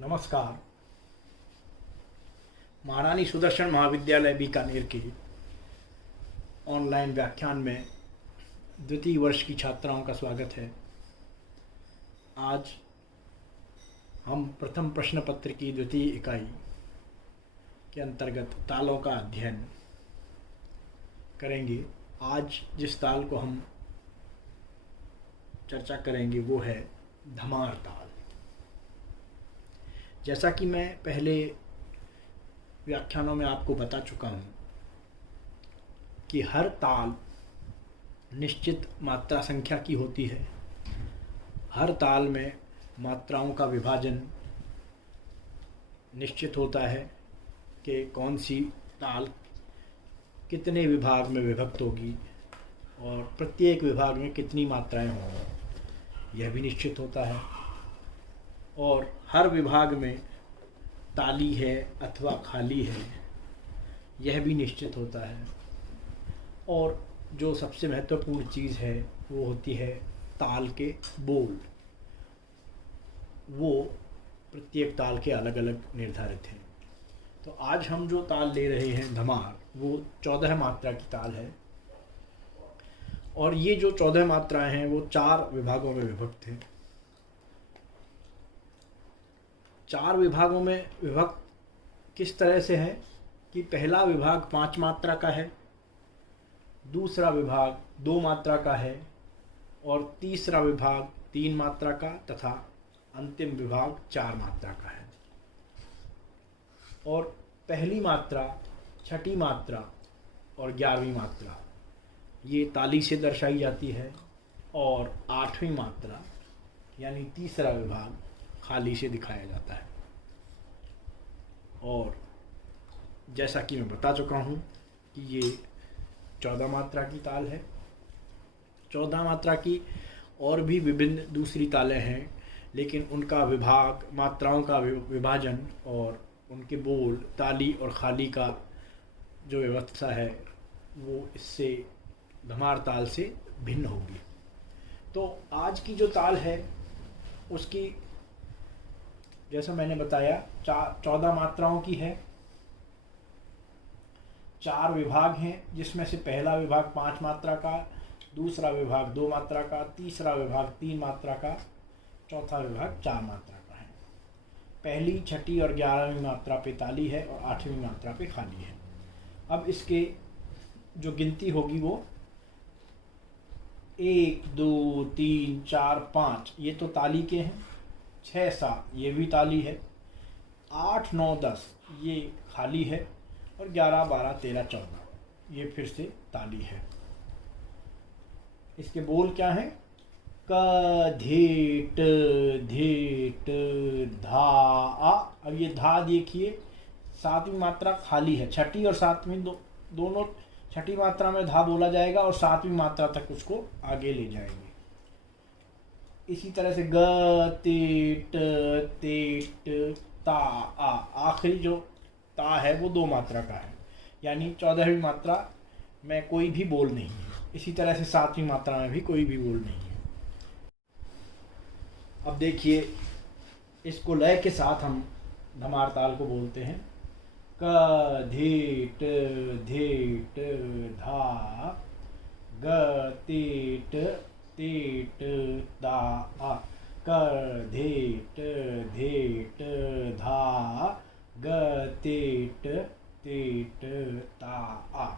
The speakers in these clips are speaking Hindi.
नमस्कार। महारानी सुदर्शन महाविद्यालय बीकानेर के ऑनलाइन व्याख्यान में द्वितीय वर्ष की छात्राओं का स्वागत है। आज हम प्रथम प्रश्न पत्र की द्वितीय इकाई के अंतर्गत तालों का अध्ययन करेंगे। आज जिस ताल को हम चर्चा करेंगे वो है धमार ताल। जैसा कि मैं पहले व्याख्यानों में आपको बता चुका हूँ कि हर ताल निश्चित मात्रा संख्या की होती है। हर ताल में मात्राओं का विभाजन निश्चित होता है कि कौन सी ताल कितने विभाग में विभक्त होगी और प्रत्येक विभाग में कितनी मात्राएं होंगी, यह भी निश्चित होता है। और हर विभाग में ताली है अथवा खाली है, यह भी निश्चित होता है। और जो सबसे महत्वपूर्ण चीज़ है वो होती है ताल के बोल। वो प्रत्येक ताल के अलग अलग निर्धारित हैं। तो आज हम जो ताल ले रहे हैं धमार, वो 14 मात्रा की ताल है। और ये जो 14 मात्राएं हैं वो 4 विभागों में विभक्त हैं। 4 विभागों में विभक्त किस तरह से है कि पहला विभाग 5 मात्रा का है, दूसरा विभाग 2 मात्रा का है और तीसरा विभाग 3 मात्रा का तथा अंतिम विभाग 4 मात्रा का है। और पहली मात्रा, छठी मात्रा और 11वीं मात्रा ये ताली से दर्शाई जाती है और 8वीं मात्रा यानी तीसरा विभाग खाली से दिखाया जाता है। और जैसा कि मैं बता चुका हूँ कि ये 14 मात्रा की ताल है। 14 मात्रा की और भी विभिन्न दूसरी तालें हैं, लेकिन उनका विभाग, मात्राओं का विभाजन और उनके बोल, ताली और खाली का जो व्यवस्था है वो इससे धमार ताल से भिन्न होगी। तो आज की जो ताल है उसकी, जैसा मैंने बताया, 14 मात्राओं की है। 4 विभाग हैं, जिसमें से पहला विभाग 5 मात्रा का, दूसरा विभाग 2 मात्रा का, तीसरा विभाग 3 मात्रा का, चौथा विभाग 4 मात्रा का है। पहली, छठी और 11वीं मात्रा पे ताली है और 8वीं मात्रा पे खाली है। अब इसके जो गिनती होगी वो 1 2 3 4 5 ये तो ताली के हैं, 6 7 ये भी ताली है, 8 9 10 ये खाली है और 11 12 13 14 ये फिर से ताली है। इसके बोल क्या हैं? क धेट धेट धा आ। अब ये धा देखिए, 7वीं मात्रा खाली है। छठी और 7वीं दोनों, छठी मात्रा में धा बोला जाएगा और 7वीं मात्रा तक उसको आगे ले जाएंगे। इसी तरह से ग तेट तेट ता आ। आखिरी जो ता है वो 2 मात्रा का है, यानी 14वीं मात्रा में कोई भी बोल नहीं है। इसी तरह से 7वीं मात्रा में भी कोई भी बोल नहीं है। अब देखिए, इसको लय के साथ हम धमार ताल को बोलते हैं। क धेट धेट धा, ग तेट तेट दा आ। कर धेट धेट धा, ग तेट तेट ता आ।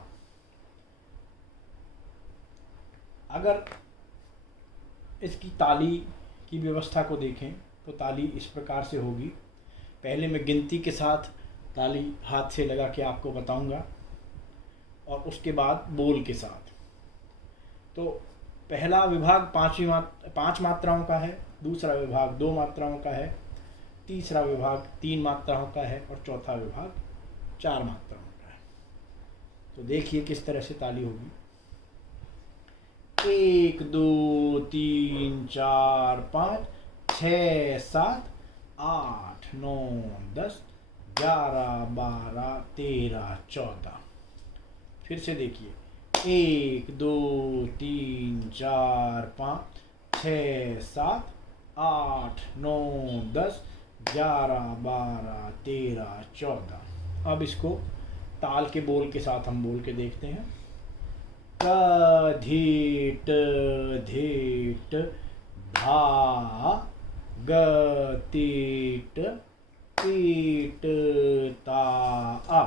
अगर इसकी ताली की व्यवस्था को देखें तो ताली इस प्रकार से होगी। पहले मैं गिनती के साथ ताली हाथ से लगा के आपको बताऊंगा और उसके बाद बोल के साथ। तो पहला विभाग 5 मात्राओं का है, दूसरा विभाग 2 मात्राओं का है, तीसरा विभाग 3 मात्राओं का है और चौथा विभाग 4 मात्राओं का है। तो देखिए किस तरह से ताली होगी। 1 2 3 4 5 6 7 8 9 10 11 12 13 14। फिर से देखिए, 1 2 3 4 5 6 7 8 9 10 11 12 13 14। अब इसको ताल के बोल के साथ हम बोल के देखते हैं। क धीट धीट धा ग तीट तीट ता आ।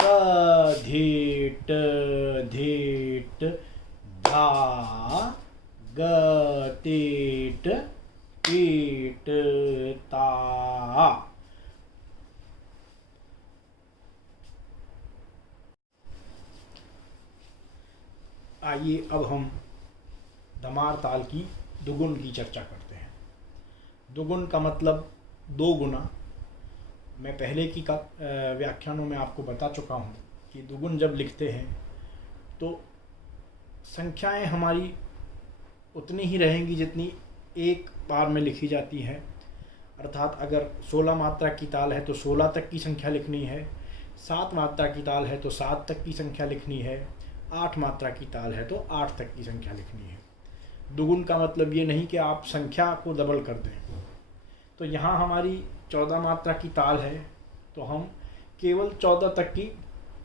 क धीट धीट धा ग तीट तीट ता आ। आइए अब हम धमार ताल की दुगुन की चर्चा करते हैं। दुगुन का मतलब दो गुना। मैं पहले की व्याख्यानों में आपको बता चुका हूँ कि दुगुन जब लिखते हैं तो संख्याएं हमारी उतनी ही रहेंगी जितनी एक बार में लिखी जाती हैं। अर्थात अगर 16 मात्रा की ताल है तो 16 तक की संख्या लिखनी है, 7 मात्रा की ताल है तो 7 तक की संख्या लिखनी है, 8 मात्रा की ताल है तो 8 तक की संख्या लिखनी है। दुगुन का मतलब ये नहीं कि आप संख्या को डबल कर दें। तो यहाँ हमारी 14 मात्रा की ताल है तो हम केवल 14 तक की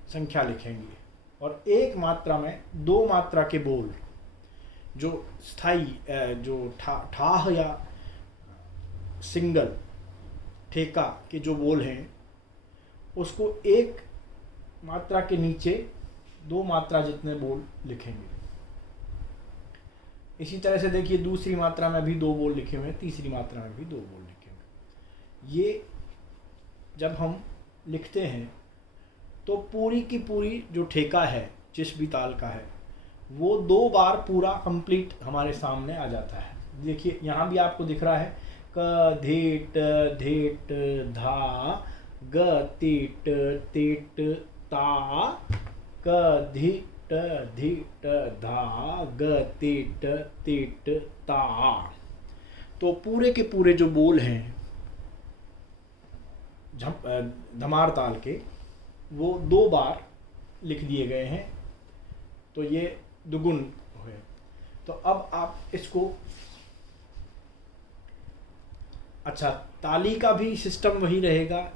संख्या लिखेंगे, और एक मात्रा में 2 मात्रा के बोल जो स्थाई जो ठाह या सिंगल ठेका के जो बोल हैं उसको एक मात्रा के नीचे 2 मात्रा जितने बोल लिखेंगे। इसी तरह से देखिए दूसरी मात्रा में भी 2 बोल लिखे हुए हैं, तीसरी मात्रा में भी 2 बोल लिखे हुए। ये जब हम लिखते हैं तो पूरी की पूरी जो ठेका है जिस भी ताल का है वो 2 बार पूरा कंप्लीट हमारे सामने आ जाता है। देखिए यहाँ भी आपको दिख रहा है क धीट धीट धा ग तीट तीट ता क धीट धीट धा ग तीट तीट ता। तो पूरे के पूरे जो बोल हैं धमार ताल के वो 2 बार लिख दिए गए हैं, तो ये दुगुन है। तो अब आप इसको अच्छा ताली का भी सिस्टम वही रहेगा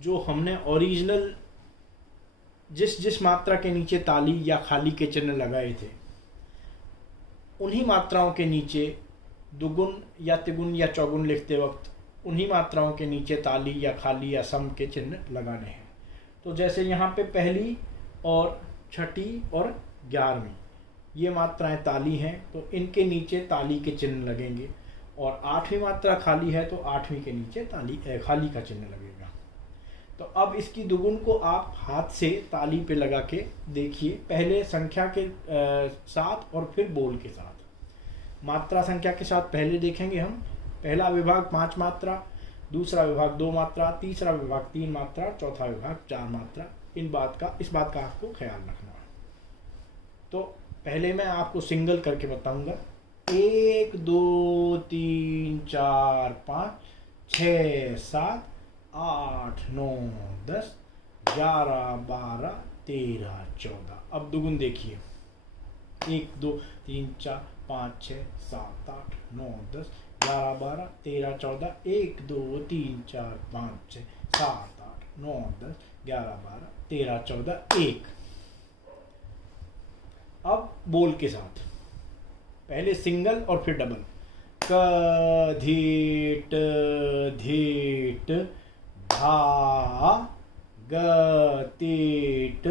जो हमने ओरिजिनल जिस मात्रा के नीचे ताली या खाली के चिन्ह लगाए थे उन्हीं मात्राओं के नीचे दुगुन या तिगुन या चौगुन लिखते वक्त उन्हीं मात्राओं के नीचे ताली या खाली या सम के चिन्ह लगाने हैं। तो जैसे यहाँ पे पहली और छठी और 11वीं ये मात्राएं ताली हैं तो इनके नीचे ताली के चिन्ह लगेंगे, और 8वीं मात्रा खाली है तो 8वीं के नीचे ताली खाली का चिन्ह लगेगा। तो अब इसकी दुगुन को आप हाथ से ताली पे लगा के देखिए, पहले संख्या के साथ और फिर बोल के साथ। मात्रा संख्या के साथ पहले देखेंगे हम। पहला विभाग 5 मात्रा, दूसरा विभाग 2 मात्रा, तीसरा विभाग 3 मात्रा, चौथा विभाग 4 मात्रा। इस बात का आपको ख्याल रखना है। तो पहले मैं आपको सिंगल करके बताऊंगा। 1 2 3 4 5 6 7 8 9 10 11 12 13 14। अब दुगुन देखिए 1 2 3 4 5 6 7 8 9 10 11 12 13 14। 1 2 3 4 5 6 7 8 9 10 11 12 13 14 1। अब बोल के साथ पहले सिंगल और फिर डबल। क धीट धीट धा ग तीट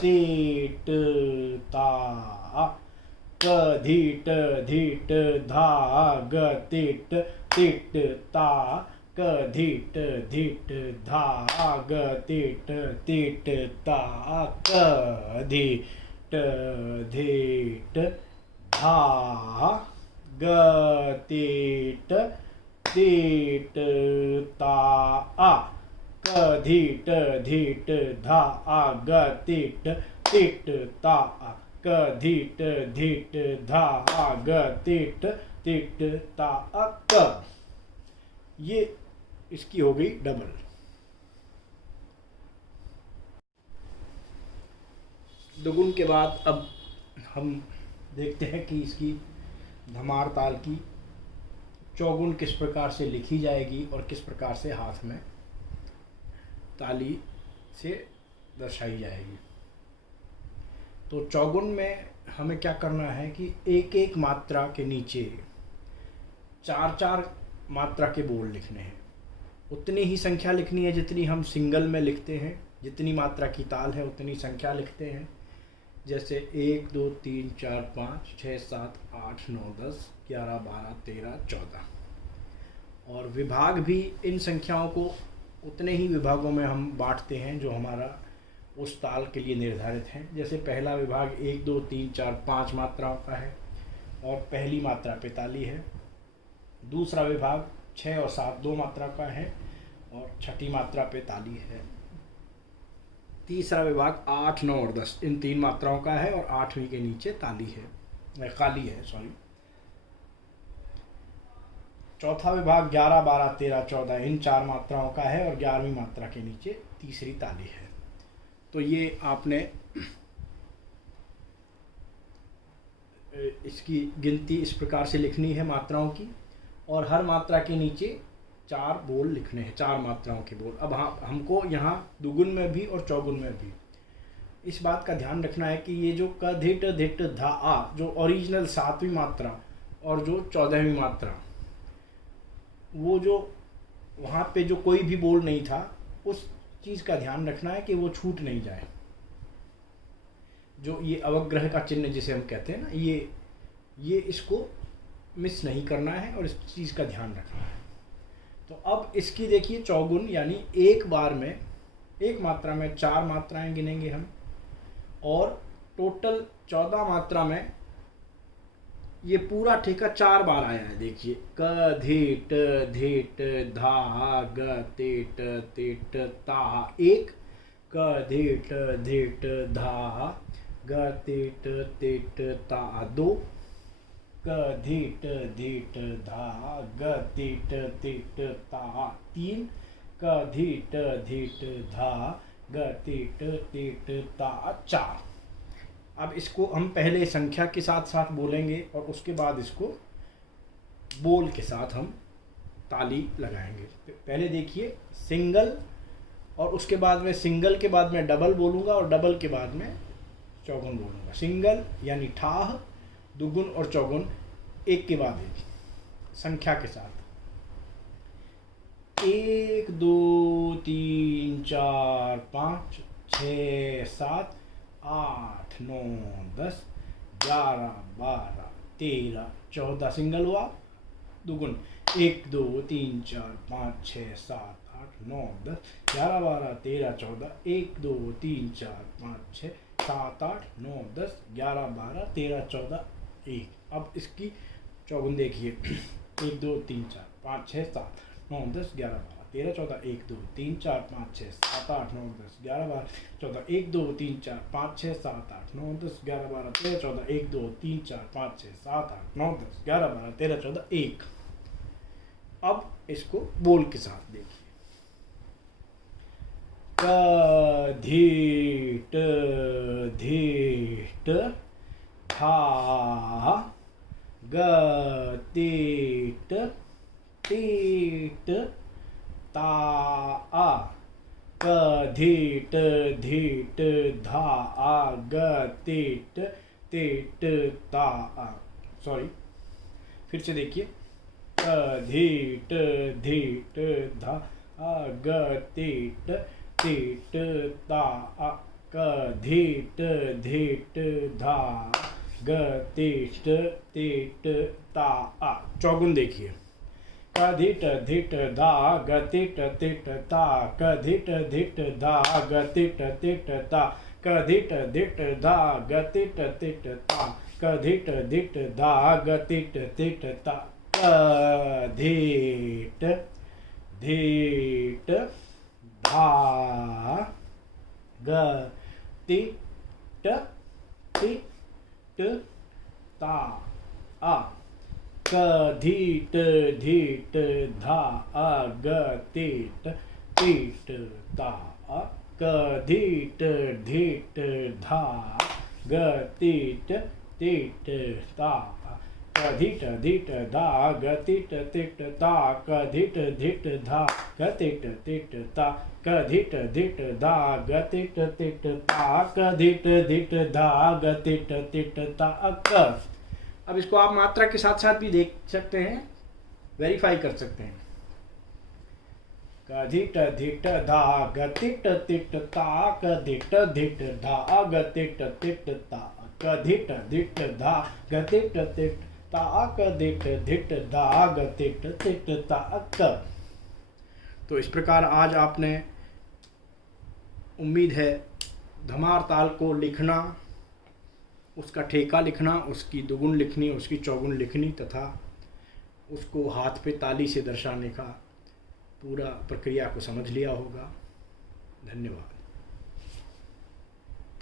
तीट ता। क धीट धीट धा ग तीट तीट ता क धीट धीट धा ग तीट तीट ता। क धीट धीट धा ग तीट तीट ता। क धीट धीट धा ग तीट तीट ता। क धीट धीट धा ग तीट तीट ता क। ये इसकी हो गई डबल। दुगुन के बाद अब हम देखते हैं कि इसकी धमार ताल की चौगुन किस प्रकार से लिखी जाएगी और किस प्रकार से हाथ में ताली से दर्शाई जाएगी। तो चौगुन में हमें क्या करना है कि एक एक मात्रा के नीचे 4-4 मात्रा के बोल लिखने हैं। उतनी ही संख्या लिखनी है जितनी हम सिंगल में लिखते हैं, जितनी मात्रा की ताल है उतनी संख्या लिखते हैं। जैसे 1 2 3 4 5 6 7 8 9 10 11 12 13 14। और विभाग भी इन संख्याओं को उतने ही विभागों में हम बांटते हैं जो हमारा उस ताल के लिए निर्धारित हैं। जैसे पहला विभाग 1 2 3 4 5 मात्राओं का है और पहली मात्रा पे ताली है। दूसरा विभाग 6 और 7 2 मात्रा का है और छठी मात्रा पे ताली है। तीसरा विभाग 8 9 और 10 इन 3 मात्राओं का है और 8वीं के नीचे ताली है, खाली है, सॉरी। चौथा विभाग 11 12 13 14 इन 4 मात्राओं का है और 11वीं मात्रा के नीचे तीसरी ताली है। तो ये आपने इसकी गिनती इस प्रकार से लिखनी है मात्राओं की, और हर मात्रा के नीचे 4 बोल लिखने हैं, 4 मात्राओं के बोल। अब हाँ, हमको यहाँ दुगुन में भी और चौगुन में भी इस बात का ध्यान रखना है कि ये जो क धिट धिट धा आ, जो ओरिजिनल 7वीं मात्रा और जो 14वीं मात्रा, वो जो वहाँ पे जो कोई भी बोल नहीं था, उस चीज़ का ध्यान रखना है कि वो छूट नहीं जाए। जो ये अवग्रह का चिन्ह जिसे हम कहते हैं ना, ये इसको मिस नहीं करना है और इस चीज़ का ध्यान रखना है। तो अब इसकी देखिए चौगुन, यानी एक बार में एक मात्रा में 4 मात्राएं गिनेंगे हम, और टोटल 14 मात्रा में ये पूरा ठेका 4 बार आया है। देखिए क धिट धिट धा ग तिट तिट ता 1, क धिट धिट धा ग तिट तिट ता 2, क धिट धिट धा ग तिट तिट ता 3, क धिट धिट धा ग तिट तिट ता 4। अब इसको हम पहले संख्या के साथ साथ बोलेंगे और उसके बाद इसको बोल के साथ हम ताली लगाएंगे। पहले देखिए सिंगल, और उसके बाद में सिंगल के बाद में डबल बोलूँगा और डबल के बाद में चौगुन बोलूँगा। सिंगल यानी ठाह, दुगुन और चौगुन एक के बाद एक संख्या के साथ। 1 2 3 4 5 6 7 8 9 10 11 12 13 14 सिंगल हुआ। दुगुन 1 2 3 4 5 6 7 8 9 10 11 12 13 14 1 2 3 4 5 6 7 8 9 10 11 12 13 14 1। अब इसकी चौगुन देखिए 1 2 3 4 5 6 7 9 10 11 12 13 14 1 2 3 4 5 6 7 8 9 10 11 12 14 1 2 3 4 5 6 7 8 9 10 11 12 13 14 1 2 3 4 5 6 7 8 9 10 11 12 13 14 1। अब इसको बोल के साथ देखिए। क धीट धीट धा ग तीट तीट ता आ, क धीट धीट धा आ ग तीट तीट ता आ। सॉरी, फिर से देखिए। क धीट धीट धा आ ग तीट तीट ता आ, क धीट धीट धा ग तीट तीट ता आ। चौगुन देखिए। क धिट धिट धा ग तिट तिट ता, क धिट धिट धा ग तिट तिट ता, क धिट धिट धा ग तिट तिट ता, क धिट धिट धा ग तिट तिट ता। क धीट धीट धा ग तिट तिट ता आ, क धीट धीट धा आ ग तीट तीट ता आ, क धीट धीट धा ग तीट तीट ता आ, कधिट धिट धा गतिट तिट ता कधिट धिट धा गतिट तिट ता कधिट धिट धा गतिट तिट ता कधिट धिट धा गतिट तिट ता क। अब इसको आप मात्रा के साथ साथ भी देख सकते हैं, वेरीफाई कर सकते हैं। कधिट धिट धा गतिट तिट ता कधिट धिट धा गतिट तिट ता कधिट धिट धा गतिट तिट ता कधिट धिट धा गतिट तिट ता क। तो इस प्रकार आज आपने, उम्मीद है, धमार ताल को लिखना, उसका ठेका लिखना, उसकी दुगुन लिखनी, उसकी चौगुन लिखनी तथा उसको हाथ पे ताली से दर्शाने का पूरा प्रक्रिया को समझ लिया होगा। धन्यवाद।